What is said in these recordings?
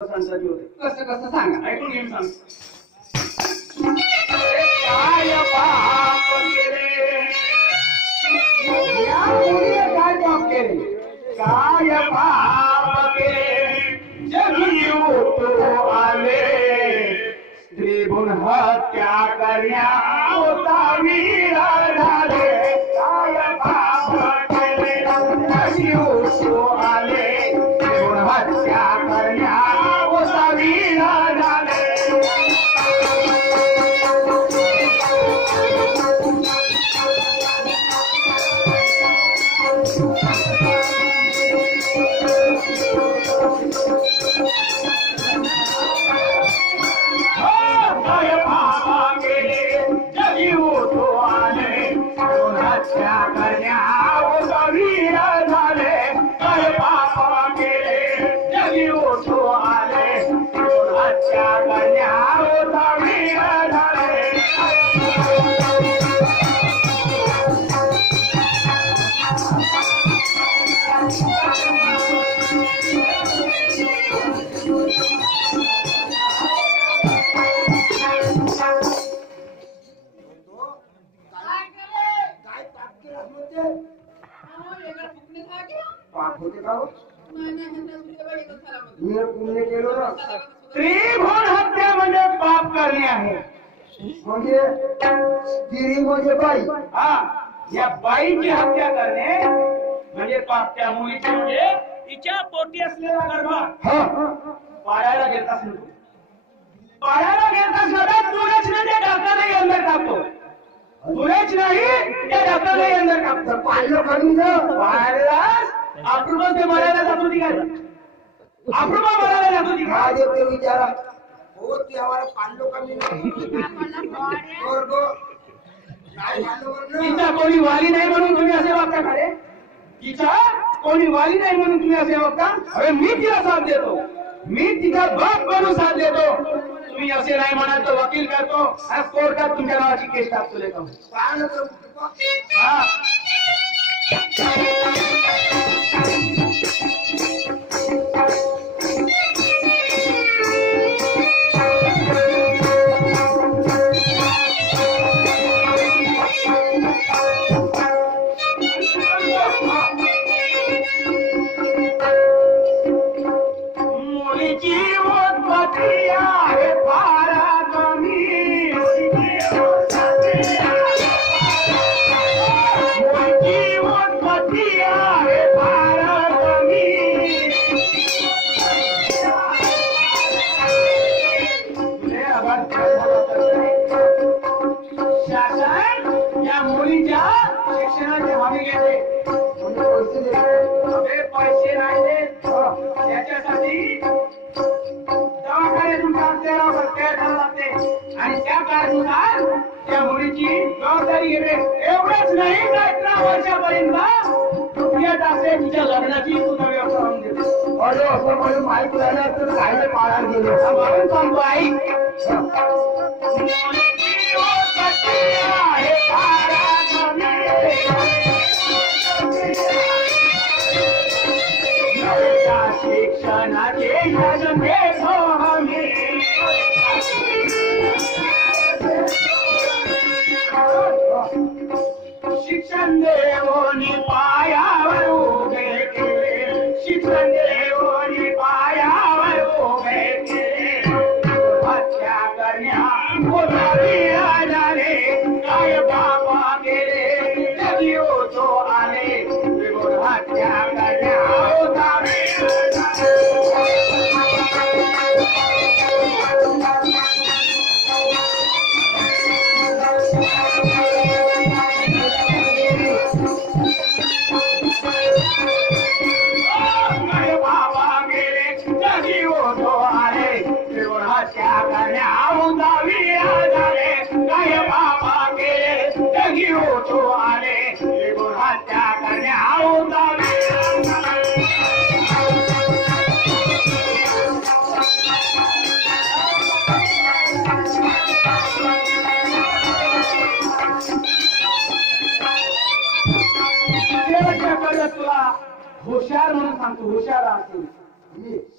संसारी होते. कसं कसं सांगा. ऐकून घेऊन सांग. काय पाप केले या मुलीने काय पाप केले काय पाप केले जगी उठू आले स्त्री गुण हत्या करण्या होता वीर झाले काय पाप केले जगी उठू आले स्त्री गुण हत्या करण्या होता वीर झाले. स्त्रीभ्रूण हत्या म्हणजे पाप करणे आहे. म्हणजे स्त्री म्हणजे बाई. हा, या बाईची हत्या करणे म्हणजे पाप. त्या मुलीची म्हणजे तिच्या पोटी असलेला गर्भ पाळायला घेताच नाही. पाळायला घेताच नाही. तुळेच नाही ते डॉक्टरही अंदर टाकतो. तुळेच नाही ते डॉक्टरही अंदर टाकतो. पाळलं करून पाळल्यास आपण ते मरायला जातो ती काय आपण मरायला जातो ती काय माझे विचारा हो ती आम्हाला पाळलो का मी तिचा कोणी वाली नाही म्हणून तुम्ही असे वागता का रे? तिचा कोणी वाली नाही म्हणून तुम्ही असे वागता. अरे मी तिला साथ देतो. मी तिचा बाप बनून साथ देतो. तुम्ही असे नाही म्हणाल तर वकील करतो आणि कोर्टात तुमच्या नावाची केस टाकतो लेखा. हा पैसे नाही देत त्याच्यासाठी दवाखान्यातून लागते आणि त्या कारणानुसार त्या मुलीची जबाबदारी घेते. एवढंच नाही 18 वर्षापर्यंत तुझ्या टाकते तिच्या लग्नाची तुझा व्यवस्था होऊन देते. अरे असं म्हणजे माहीत राहिलं तर कायदे पाळायला गेले म्हणून सांगतो आई शिक्षणाचे शिक्षण देवोनी पायावर उभे केले. शिक्षण देवोनी पायावर उभे केले. हत्या करण्या झाले काय बाबा गेले जगी होतो आले हत्या करण्या हुशार म्हणून सांगतो, हुशार असेल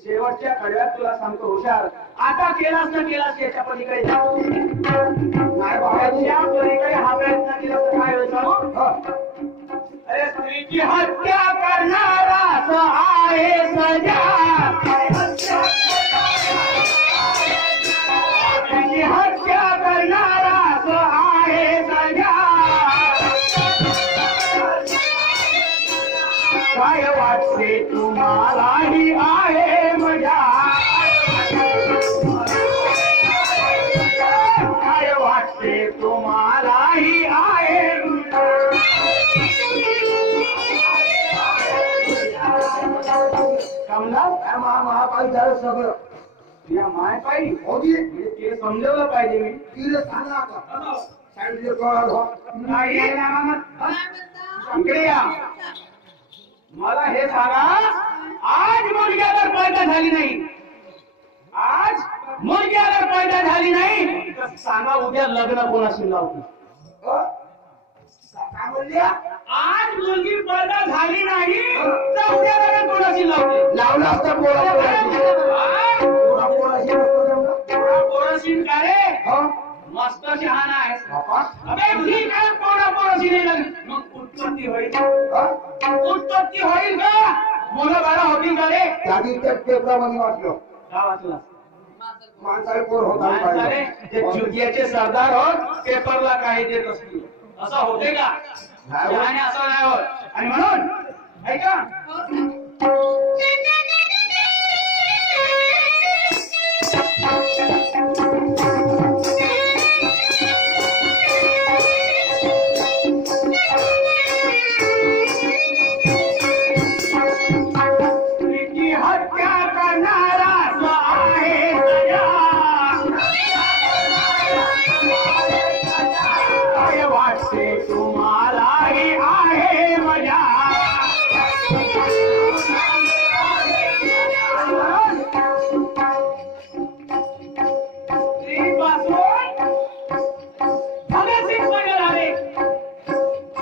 शेवटच्या कडव्यात तुला सांगतो हुशार, आता केलास ना केलास याच्या पलीकडे जा. नाही बाबा या पलीकडे हा प्रयत्न केला तर काय होईल सांगू? अरे स्त्रीची हत्या करणाराच आहे सजा. स्त्रीची हत्या करणाराच आहे सजा. काय वाटते तुम्हालाही आहे मजा. काय वाटते तुम्हालाही आहे कमला. महापाई झालं सगळं. या माय पाहिजे होती ते समजवलं पाहिजे मी. तिला सांगा आता साईडले कळ नाही इकडे या. मला हे सांगा, आज मुलगी अगर पैदा झाली नाही, आज मुलगी अगर पैदा झाली नाही तर सांगा उद्या लग्न कोणाशी लावतो. काय म्हणल्या आज मुलगी पैदा झाली नाही तर उद्या लग्न कोणाशी लावते. लावलं असतं पोळा पोराशी का रे मस्त शहाणा आहे. अबे ठीक आहे, पोराशी नाही लागली मग उत्पत्ती होईल. उत्पत्ती होईल का? मुलं बाळा होतील का रे? त्याची त्या पेपरामध्ये वाचलं का वाचला? माणसाला पोर माणसाने जे होता जुगियाचे सरदार होत पेपरला काही देत असतील. असं होते का? शहाणे असं नाही होत. आणि म्हणून ऐका, स्त्रीची हत्या करणाराच आहे सजा. काय वाटते तुम्हालाही आहे मजा. स्त्रीपासून भगतसिंग पैदा झाले.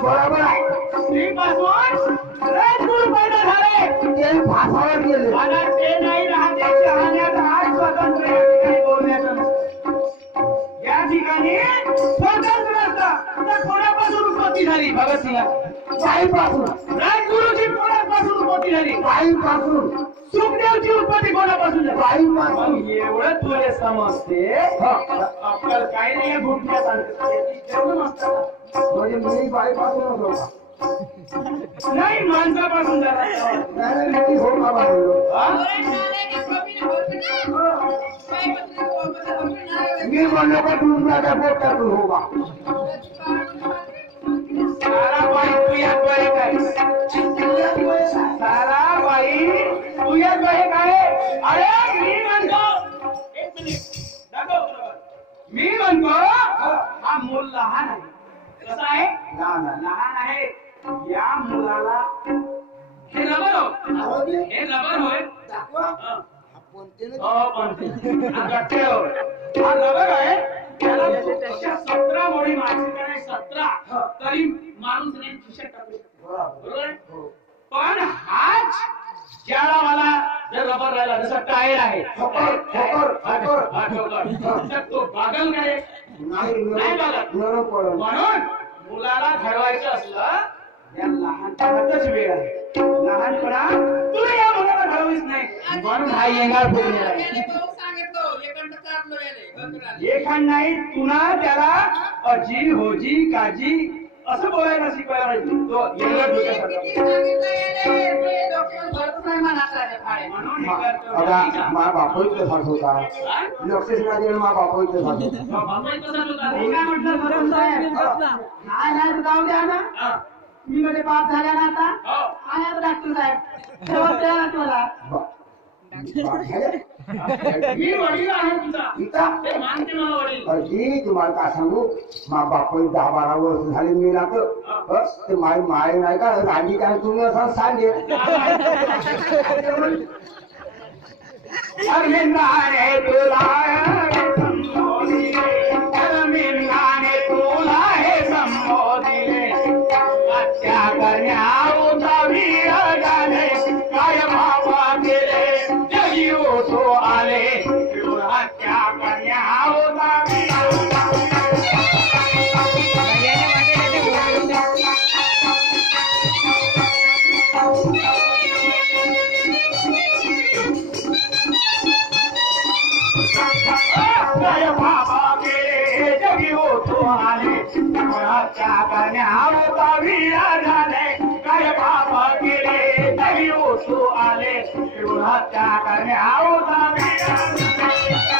बरोबर आहे स्त्रीपासून राजगुरू पैदा झाले. ते फासावर गेले मला ते नाही राहते शहाण्यात आज स्वतंत्र या ठिकाणी बोलण्याचं नसतं. या ठिकाणी स्वतंत्र असतं तर कोणापासून उत्पत्ती झाली? भगतसिंगा. बाईपासून राजगुरूची कोणापासून उत्पत्ती झाली? बाईपासून सुखदेवची उत्पत्ती कोणापासून झाली? बाईपासून मग एवढं तुले समजते आपल्याला काही नाही घुटण्यात आणते नसतं. म्हणजे मी बाईपासूनच होता नाही माणसापासून झाला. नाही हो बाबा बोललो हा? मी म्हणलो का तुमच्या पोटातून हो बा साराबाई तू यात बरे काय? साराबाई तू यात बरे काय? अरे मी म्हणतो, एक मिनिट दाखव बरोबर. मी म्हणतो हा मूल लहान आहे. कसं आहे? लहान आहे. या मुलाला हे रबर हो, हे रबर होय. हं. हो पण गट्टे हो. हा रबर आहे. त्याला 17 मोडी मारली नाही 17 तरी मारून त्याने खिशात टाकू शकतो. बरोबर आहे? पण हाच ज्याला मला जर रबर राहिला जसं टायर आहे तर तो बागल काय? नाही बागल. म्हणून मुलाला घडवायचं असलं या लहानपणातच वेळ आहे. लहानपणा तुला या मुलाला घडवायच नाही म्हणून हा येंगार फोडून एखाद नाही पुन्हा त्याला अजी होजी काजी असं बोलायला शिकवायला पाहिजे. तो येंगार मा बापोच तसाच होता लक्षच नाही मा बापोच तसाच होता काय म्हटलं बरोबर नाही जाऊ द्या ना. मी मध्ये पास झाल्या ना आता आया डॉक्टर साहेब मला मी वडील आहे तुझा ते मानते मला वडील. अजी तुम्हाला काय सांगू मा बापोच 10-12 वर्ष झाले मी लागतो ते माय माय नाही का राणी काय तुम्ही असं सांगे शर्मिंदाने तुला शर्मिंदाने तुला हे संबोधिले हत्या करण्या उदावी झाले काय भावा केले हत्या करण्याचा विडा झाले काय पाप केले तरी ओसू आले भ्रूण हत्या करण्याचा विडा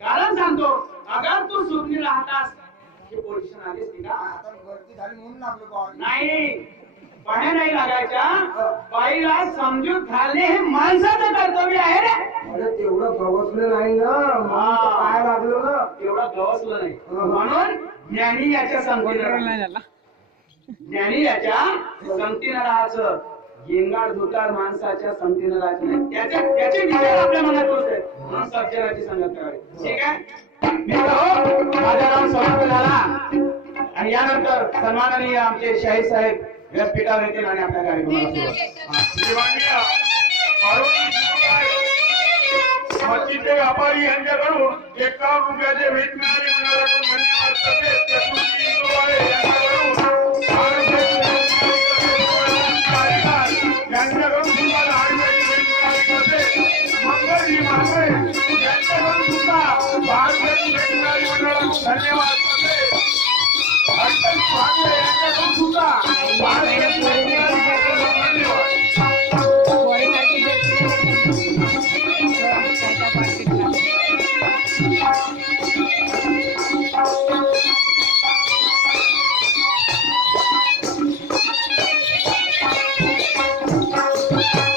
कारण सांगतो अगर तू सुखी राहतास हे पोझिशन आलीस ती का नाही पाया नाही लागायच्या बाईला समजूत घालणे हे माणसाचं कर्तव्य आहे रे. अरे तेवढं गवसलं नाही ना काय लागलं ना एवढं गवसलं नाही म्हणून ज्ञानी याच्या संगतीनं राहायचं. गेंगाड धुतार माणसाच्या संगतीनं राहायचं नाही. त्याचे विचार आपल्या मनात होते म्हणून सज्जनाची संगत करावी. ठीक आहे माझा नाम समाप्त झाला आणि यानंतर सन्माननीय आमचे शाहीर साहेब व्यासपीठावर येतील आणि आपल्या कार्यक्रमाला मच्छीचे व्यापारी यांच्याकडून 51 रुपयाचे भेट मिळाले मनापासून धन्यवाद तसेच यांच्याकडून सुद्धा 10 रुपयाची भेट मिळाली तसेच मंगळजी मांगळे यांच्याकडून सुद्धा 12 रुपयाची भेट मिळाली मनापासून धन्यवाद तसेच हर्षल मांगळे यांच्याकडून सुद्धा 12 रुपयाची भेट मिळाली धन्यवाद.